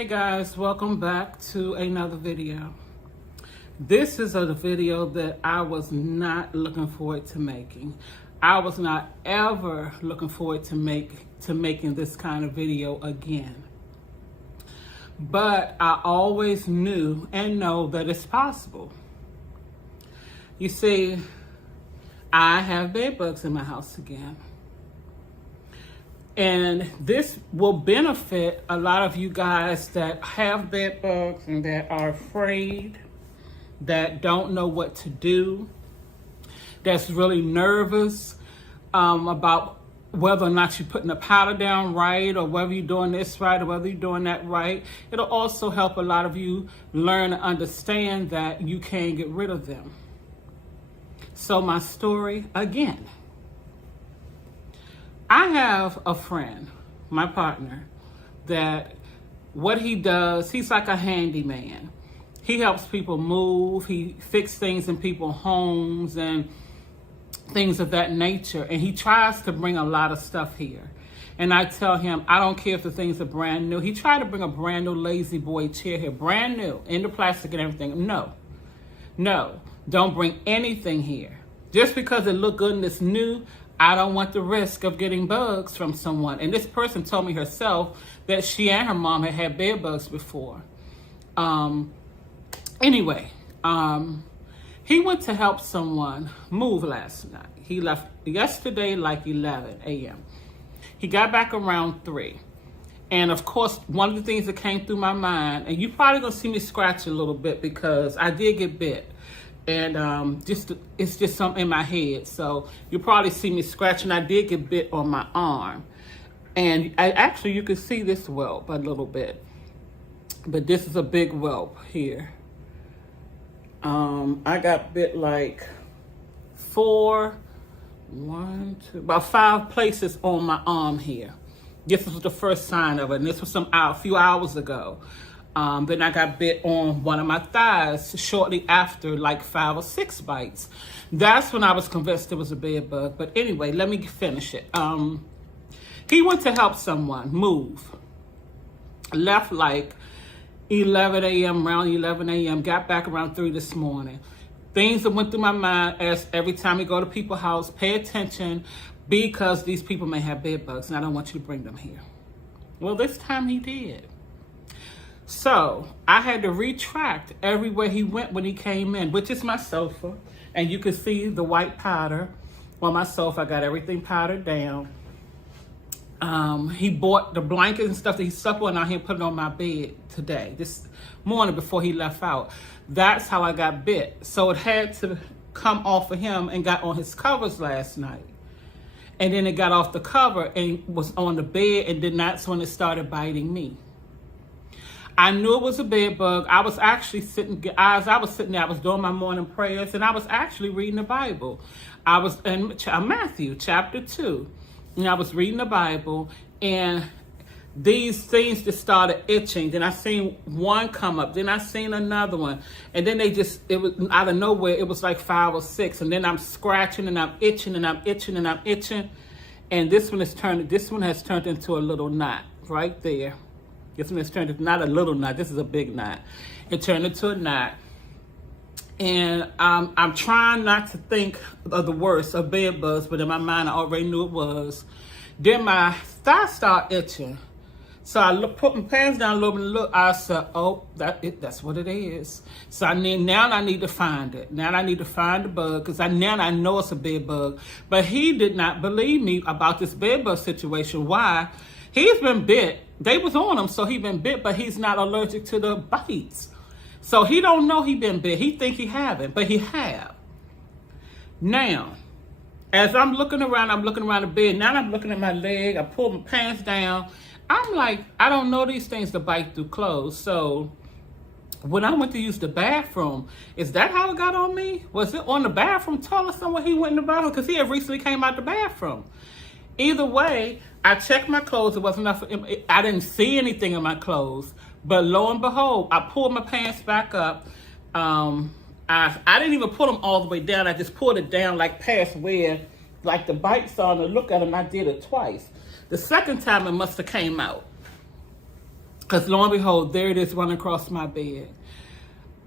Hey guys, welcome back to another video. This is a video that I was not looking forward to making. I was not ever looking forward to making this kind of video again. But I always knew and know that it's possible. You see, I have bed bugs in my house again. And this will benefit a lot of you guys that have bed bugs and that are afraid, that don't know what to do, that's really nervous about whether or not you're putting the powder down right, or whether you're doing this right, or whether you're doing that right. It'll also help a lot of you learn and understand that you can get rid of them. So my story again. I have a friend, my partner, that what he does, he's like a handyman. He helps people move, he fixes things in people's homes and things of that nature. And he tries to bring a lot of stuff here. And I tell him, I don't care if the things are brand new. He tried to bring a brand new Lazy Boy chair here, brand new, in the plastic and everything. No, don't bring anything here. Just because it look good and it's new, I don't want the risk of getting bugs from someone. And this person told me herself that she and her mom had bed bugs before. Anyway, he went to help someone move last night. He left yesterday like 11 a.m. He got back around 3. And of course, one of the things that came through my mind, and you're probably gonna see me scratch a little bit because I did get bit. And it's just something in my head. So you'll probably see me scratching. I did get bit on my arm. And you can see this whelp a little bit. But this is a big whelp here. I got bit like about 5 places on my arm here. This was the first sign of it. And this was a few hours ago. Then I got bit on one of my thighs shortly after, like 5 or 6 bites. That's when I was convinced it was a bed bug. But anyway, let me finish it. He went to help someone move. Left like 11 a.m., around 11 a.m., got back around 3 this morning. Things that went through my mind as every time you go to people's house, pay attention because these people may have bed bugs and I don't want you to bring them here. Well, this time he did. So I had to retract everywhere he went when he came in, which is my sofa. And you can see the white powder on my sofa. I got everything powdered down. He bought the blankets and stuff that he slept on out here and put it on my bed today, this morning before he left out. That's how I got bit. So it had to come off of him and got on his covers last night. And then it got off the cover and was on the bed, and then that's when it started biting me. I knew it was a bed bug. I was actually sitting there, I was doing my morning prayers, and I was actually reading the Bible. I was in Matthew chapter 2, and I was reading the Bible, and these things just started itching. Then I seen one come up, then I seen another one, and then it was out of nowhere, it was like 5 or 6, and then I'm scratching, and I'm itching, and I'm itching, and I'm itching, and this one has turned into a little knot right there. This one has turned into not a little knot. This is a big knot. It turned into a knot. And I'm trying not to think of the worst of bed bugs, but in my mind, I already knew it was. Then my thigh started itching. So I put my pants down a little bit and look. I said, oh, that's what it is. So now I need to find it. Now I need to find the bug because now I know it's a bed bug. But he did not believe me about this bed bug situation. Why? He's been bit. They was on him, so he been bit, but he's not allergic to the bites. So he don't know he been bit. He think he haven't, but he have. Now, as I'm looking around the bed. Now I'm looking at my leg. I pull my pants down. I'm like, I don't know these things to bite through clothes. So when I went to use the bathroom, is that how it got on me? Was it on the bathroom toilet somewhere he went in the bathroom? Because he had recently came out the bathroom. Either way, I checked my clothes. It wasn't enough. I didn't see anything in my clothes. But lo and behold, I pulled my pants back up. I didn't even pull them all the way down. I just pulled it down like past where like the bites on to look at them. I did it twice. The second time it must have came out. Because lo and behold, there it is running across my bed.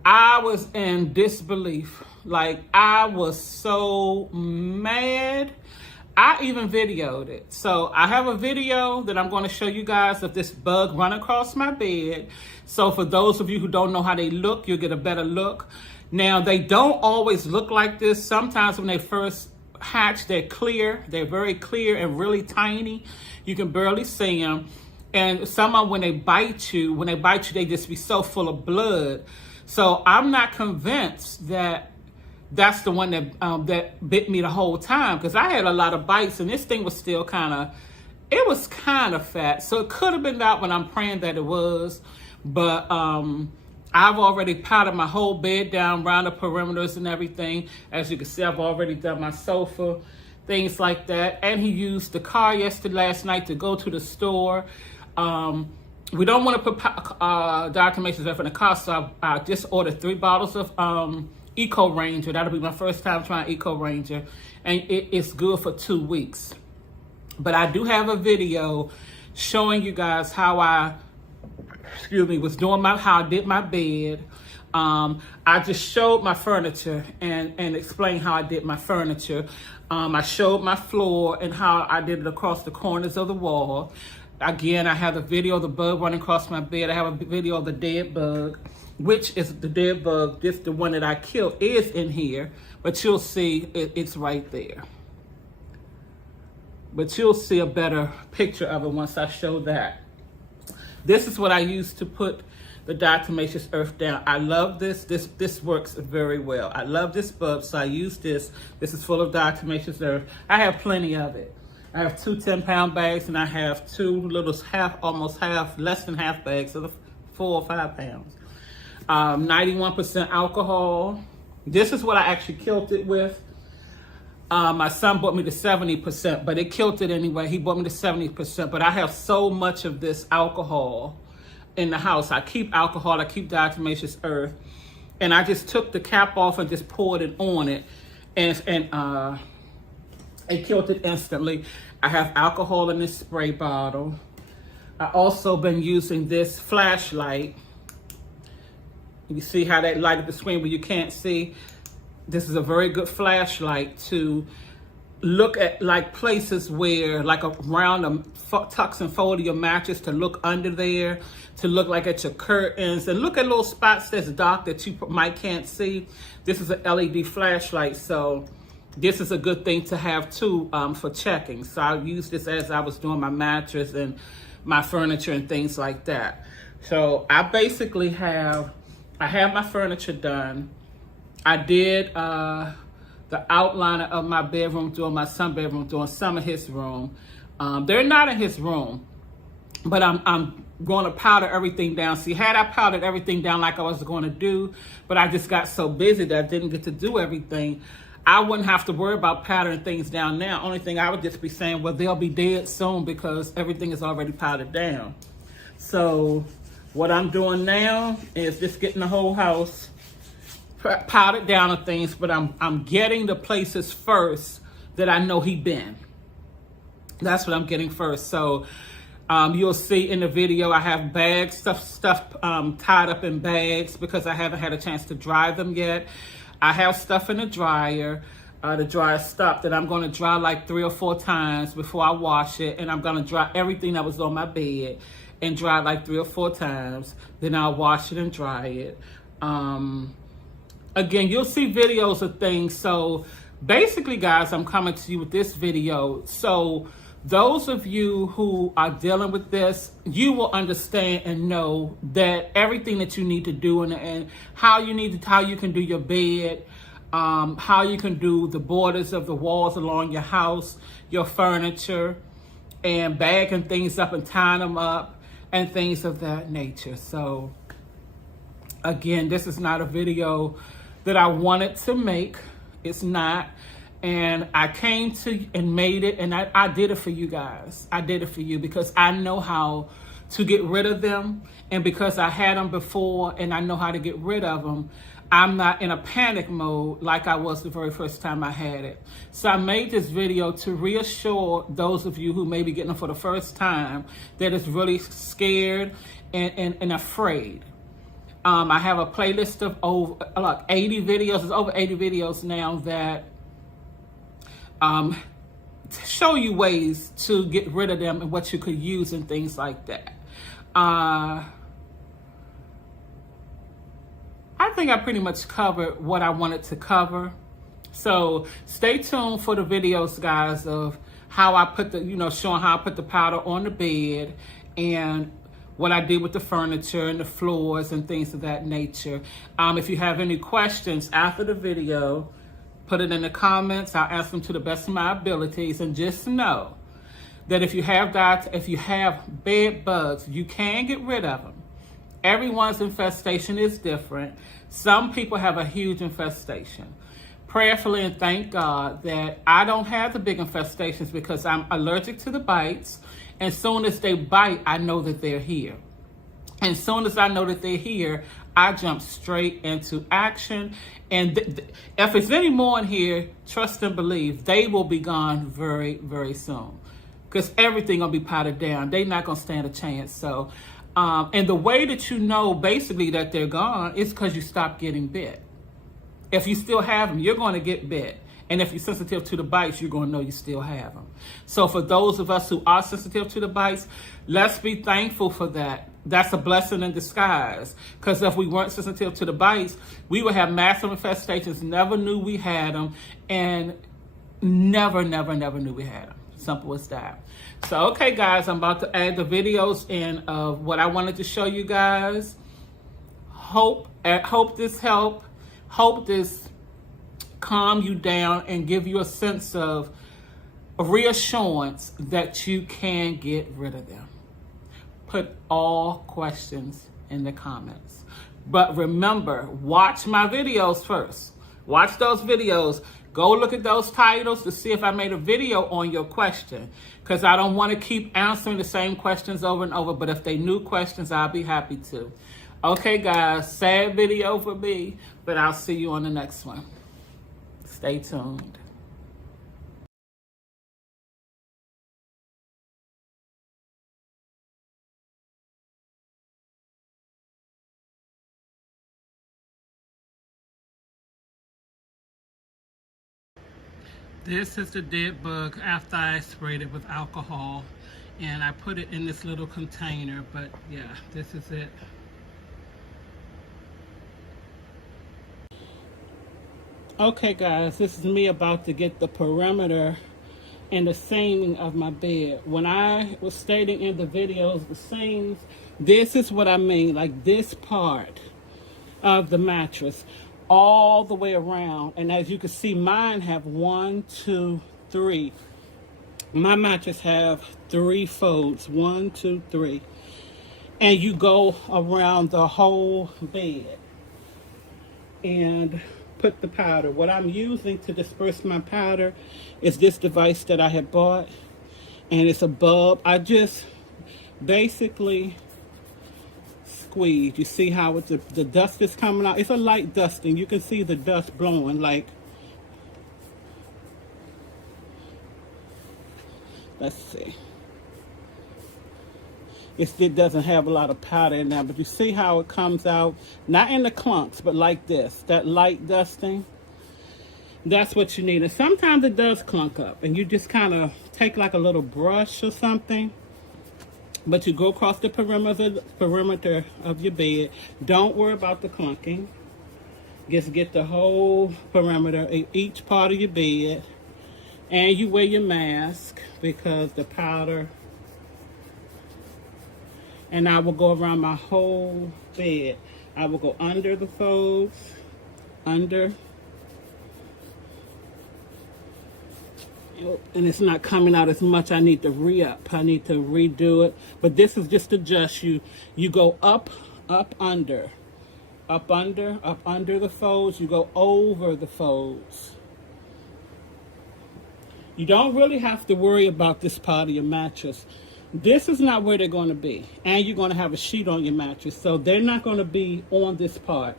I was in disbelief. Like, I was so mad. I even videoed it. So I have a video that I'm going to show you guys of this bug running across my bed. So for those of you who don't know how they look, you'll get a better look. Now, they don't always look like this. Sometimes when they first hatch, they're clear. They're very clear and really tiny. You can barely see them. And some of them, when they bite you, they just be so full of blood. So I'm not convinced that that's the one that bit me the whole time, because I had a lot of bites and this thing was still kind of fat. So it could have been that one. I'm praying that it was. But I've already powdered my whole bed down around the perimeters and everything. As you can see, I've already done my sofa, things like that. And he used the car last night to go to the store. We don't want to put diatomaceous earth in the car, so I just ordered 3 bottles of Eco Ranger. That'll be my first time trying Eco Ranger, and it's good for 2 weeks. But I do have a video showing you guys how I was doing how I did my bed. I just showed my furniture and explained how I did my furniture. I showed my floor and how I did it across the corners of the wall. Again, I have a video of the bug running across my bed. I have a video of the dead bug, which is the dead bug. This, the one that I killed, is in here, but you'll see it's right there. But you'll see a better picture of it once I show that. This is what I use to put the diatomaceous earth down. I love this. This works very well. I love this bulb, so I use this. This is full of diatomaceous earth. I have plenty of it. I have 2 10-pound bags, and I have 2 little less than half bags of the 4 or 5 pounds. 91% alcohol. This is what I actually killed it with. My son bought me the 70%, but it killed it anyway. He bought me the 70%, but I have so much of this alcohol in the house. I keep alcohol, I keep diatomaceous earth, and I just took the cap off and just poured it on it, and it killed it instantly. I have alcohol in this spray bottle. I also been using this flashlight. You see how that light up the screen where you can't see? This is a very good flashlight to look at, like, places where, like around the tucks and fold of your mattress, to look under there, to look like at your curtains, and look at little spots that's dark that you can't see. This is an LED flashlight, so this is a good thing to have too, for checking. So I used this as I was doing my mattress and my furniture and things like that. So I basically have my furniture done. I did the outliner of my bedroom, doing my son's bedroom, doing some of his room. They're not in his room, but I'm going to powder everything down. See, had I powdered everything down like I was going to do, but I just got so busy that I didn't get to do everything, I wouldn't have to worry about powdering things down now. Only thing I would just be saying, well, they'll be dead soon because everything is already powdered down. So what I'm doing now is just getting the whole house powdered down and things, but I'm getting the places first that I know he been. That's what I'm getting first. So you'll see in the video I have bags, stuff tied up in bags because I haven't had a chance to dry them yet. I have stuff in the dryer. The dryer stopped, and I'm going to dry like 3 or 4 times before I wash it, and I'm going to dry everything that was on my bed and dry like 3 or 4 times. Then I'll wash it and dry it. Again, you'll see videos of things. So basically, guys, I'm coming to you with this video. So those of you who are dealing with this, you will understand and know that everything that you need to do and how you can do your bed, how you can do the borders of the walls along your house, your furniture, and bagging things up and tying them up and things of that nature. So again, this is not a video that I wanted to make. It's not. And I came to and made it, and I did it for you guys. I did it for you because I know how to get rid of them. And because I had them before and I know how to get rid of them, I'm not in a panic mode like I was the very first time I had it. So I made this video to reassure those of you who may be getting them for the first time that it's really scared and afraid. I have a playlist of over like 80 videos. There's over 80 videos now that show you ways to get rid of them and what you could use and things like that. I think I pretty much covered what I wanted to cover. So stay tuned for the videos, guys, of how I put the, showing how I put the powder on the bed and what I did with the furniture and the floors and things of that nature. If you have any questions after the video, put it in the comments. I'll answer them to the best of my abilities. And just know that if you have bed bugs, you can get rid of them. Everyone's infestation is different. Some people have a huge infestation. Prayerfully and thank God that I don't have the big infestations because I'm allergic to the bites. And as soon as they bite, I know that they're here. And as soon as I know that they're here, I jump straight into action. And if there's any more in here, trust and believe, they will be gone very, very soon. Because everything gonna be powdered down. They're not gonna stand a chance. So, and the way that you know basically that they're gone is because you stop getting bit. If you still have them, you're going to get bit. And if you're sensitive to the bites, you're going to know you still have them. So for those of us who are sensitive to the bites, let's be thankful for that. That's a blessing in disguise. Because if we weren't sensitive to the bites, we would have massive infestations, never knew we had them, and never knew we had them. Simple as that. So, okay, guys, I'm about to add the videos in of what I wanted to show you guys. Hope this helped. Hope this calm you down and give you a sense of reassurance that you can get rid of them. Put all questions in the comments. But remember, watch my videos first. Watch those videos. Go look at those titles to see if I made a video on your question. Because I don't want to keep answering the same questions over and over. But if they new questions, I'll be happy to. Okay, guys, sad video for me. But I'll see you on the next one. Stay tuned. This is the dead bug after I sprayed it with alcohol, and I put it in this little container, but yeah, this is it. Okay, guys, this is me about to get the perimeter and the seaming of my bed. When I was stating in the videos, the seams, this is what I mean, like this part of the mattress all the way around. And as you can see, mine have 1, 2, 3. My mattress have 3 folds, 1, 2, 3. And you go around the whole bed and put the powder. What I'm using to disperse my powder is this device that I had bought, and it's a bulb. I just basically squeeze. You see how the dust is coming out? It's a light dusting. You can see the dust blowing, like, let's see. It doesn't have a lot of powder in there, but you see how it comes out, not in the clumps, but like this, that light dusting. That's what you need. And sometimes it does clunk up, and you just kind of take like a little brush or something, but you go across the perimeter of your bed. Don't worry about the clunking. Just get the whole perimeter, each part of your bed, and you wear your mask because the powder. And I will go around my whole bed. I will go under the folds, under. And it's not coming out as much. I need to re-up. I need to redo it. But this is just to adjust you. You go up, under. Up, under the folds. You go over the folds. You don't really have to worry about this part of your mattress. This is not where they're going to be. And you're going to have a sheet on your mattress. So they're not going to be on this part.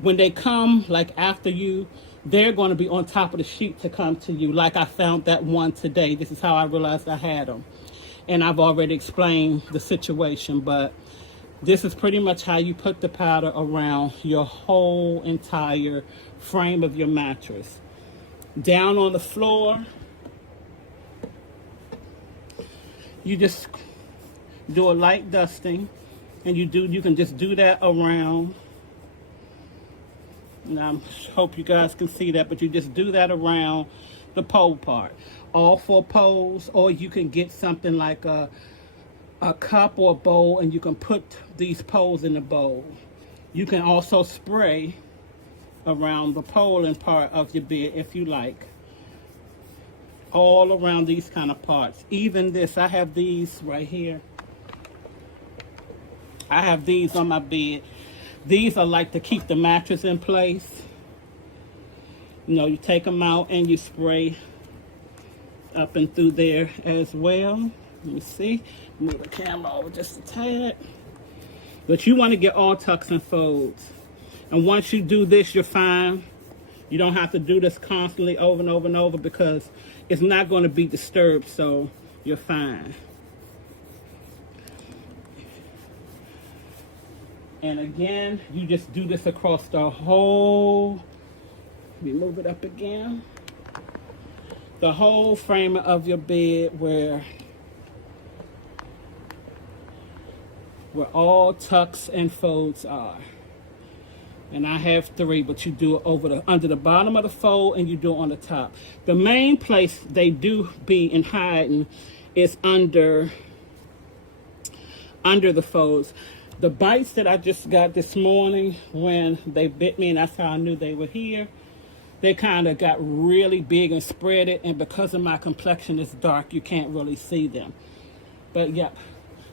When they come, like after you, they're going to be on top of the sheet to come to you. Like I found that one today. This is how I realized I had them. And I've already explained the situation. But this is pretty much how you put the powder around your whole entire frame of your mattress. Down on the floor, you just do a light dusting, and you can just do that around. And I hope you guys can see that, but you just do that around the pole part. All 4 poles, or you can get something like a cup or a bowl, and you can put these poles in the bowl. You can also spray around the pole and part of your bed if you like. All around these kind of parts. Even this, I have these right here. I have these on my bed. These are like to keep the mattress in place. You know, you take them out and you spray up and through there as well. Let me see. Move the camera over just a tad. But you want to get all tucks and folds. And once you do this, you're fine. You don't have to do this constantly over and over and over, because it's not going to be disturbed, so you're fine. And again, you just do this across the whole, let me move it up again. The whole frame of your bed where all tucks and folds are. And I have 3, but you do it under the bottom of the fold, and you do it on the top. The main place they do be in hiding is under the folds. The bites that I just got this morning when they bit me, and that's how I knew they were here, they kind of got really big and spread it, and because of my complexion is dark, you can't really see them. But yeah,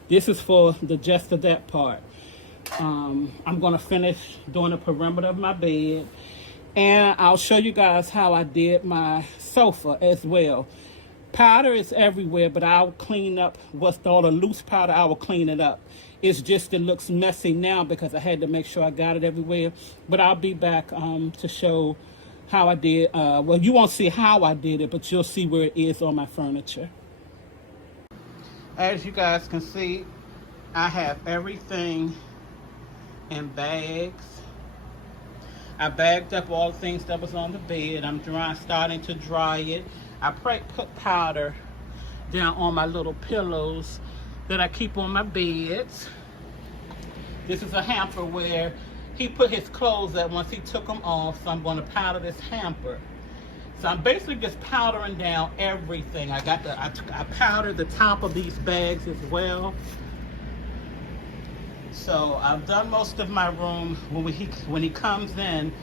this is for the gist of that part. I'm going to finish doing the perimeter of my bed, and I'll show you guys how I did my sofa as well. Powder is everywhere, but I'll clean up what's all the loose powder. I will clean it up. It's just, it looks messy now because I had to make sure I got it everywhere. But I'll be back to show how I did. Well, you won't see how I did it, but you'll see where it is on my furniture. As you guys can see, I have everything in bags. I bagged up all the things that was on the bed. I'm starting to dry it. I put powder down on my little pillows that I keep on my beds. This is a hamper where he put his clothes at once he took them off, so I'm going to powder this hamper. So I'm basically just powdering down everything. I powdered the top of these bags as well. So I've done most of my room. When he comes in,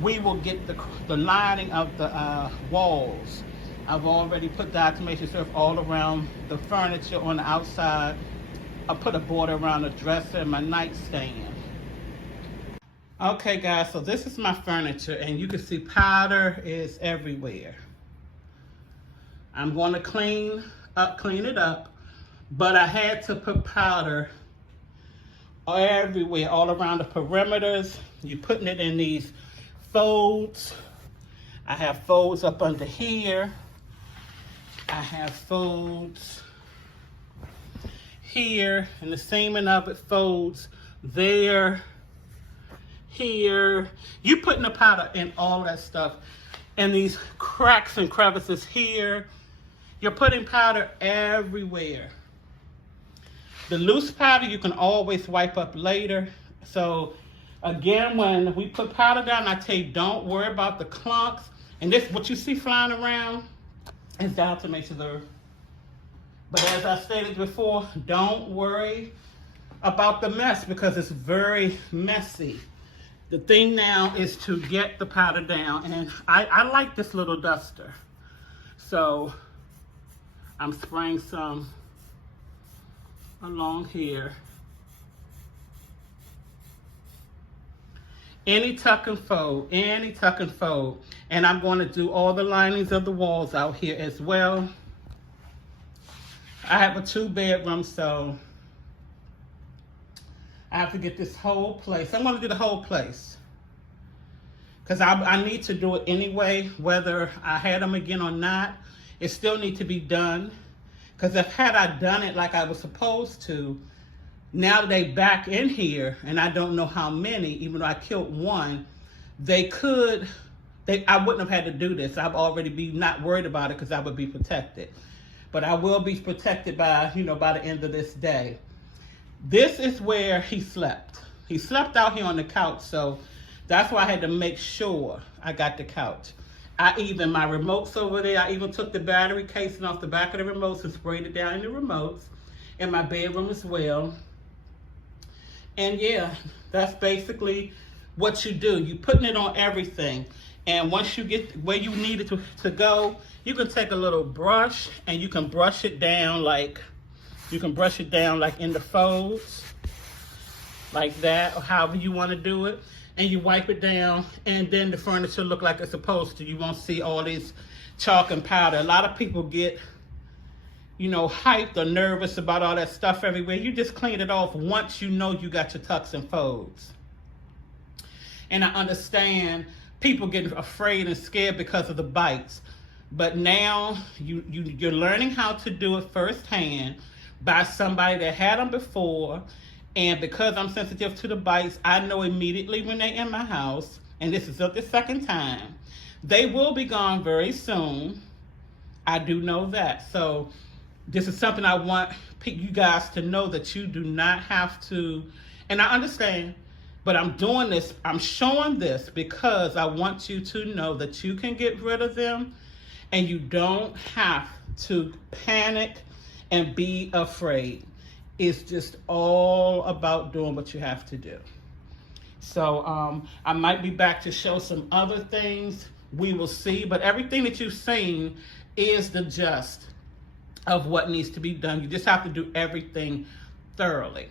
we will get the lining of the walls. I've already put the automation surf all around the furniture on the outside. I put a border around the dresser and my nightstand. Okay guys, so this is my furniture, and you can see powder is everywhere. I'm going to clean it up, but I had to put powder everywhere, all around the perimeters. You're putting it in these folds. I have folds up under here. I have folds here, and the seaming of it folds there, here. You putting the powder in all that stuff, and these cracks and crevices here. You're putting powder everywhere. The loose powder you can always wipe up later. So again, when we put powder down, I tell you, don't worry about the clumps. And this, what you see flying around, is the automation there. But as I stated before, don't worry about the mess, because it's very messy. The thing now is to get the powder down, and I like this little duster. So I'm spraying some along here. Any tuck and fold, any tuck and fold. And I'm going to do all the linings of the walls out here as well. I have a 2-bedroom, so I have to get this whole place. I'm gonna do the whole place. Because I need to do it anyway, whether I had them again or not. It still needs to be done. Because if had I done it like I was supposed to, now that they back in here, and I don't know how many, even though I killed one, I wouldn't have had to do this. I'd already be not worried about it because I would be protected. But I will be protected by, by the end of this day. This is where he slept. He slept out here on the couch, so that's why I had to make sure I got the couch. My remotes over there, I even took the battery casing off the back of the remotes and sprayed it down in the remotes. In my bedroom as well. And yeah, that's basically what you do. You're putting it on everything. And once you get where you need it to go, you can take a little brush and you can brush it down like in the folds, like that, or however you want to do it. And you wipe it down, and then the furniture look like it's supposed to. You won't see all this chalk and powder. A lot of people get, hyped or nervous about all that stuff everywhere. You just clean it off once you know you got your tucks and folds. And I understand people getting afraid and scared because of the bites. But now you're learning how to do it firsthand by somebody that had them before. And because I'm sensitive to the bites, I know immediately when they're in my house, and this is the second time, they will be gone very soon. I do know that. So this is something I want you guys to know, that you do not have to, and I understand, but I'm doing this, I'm showing this because I want you to know that you can get rid of them and you don't have to panic and be afraid. It's just all about doing what you have to do. So I might be back to show some other things. We will see. But everything that you've seen is the gist of what needs to be done. You just have to do everything thoroughly.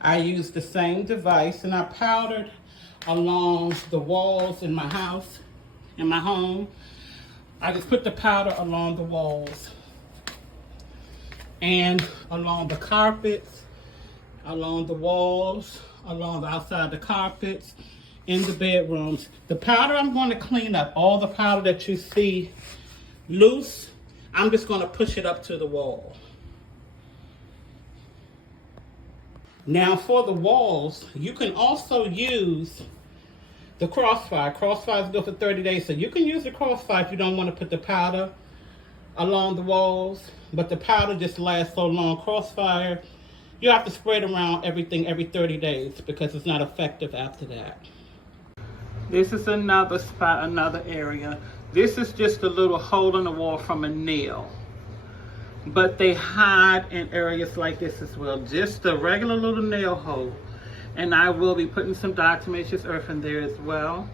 I used the same device, and I powdered along the walls in my house, in my home. I just put the powder along the walls and along the carpets, along the walls, along the outside of the carpets, in the bedrooms. The powder I'm going to clean up. All the powder that you see loose, I'm just going to push it up to the wall. Now for the walls, you can also use the Crossfire. Crossfire is good for 30 days, so you can use the Crossfire if you don't want to put the powder along the walls, but the powder just lasts so long. Crossfire, you have to spray it around everything every 30 days because it's not effective after that. This is another spot, another area. This is just a little hole in the wall from a nail, but they hide in areas like this as well. Just a regular little nail hole. And I will be putting some diatomaceous earth in there as well.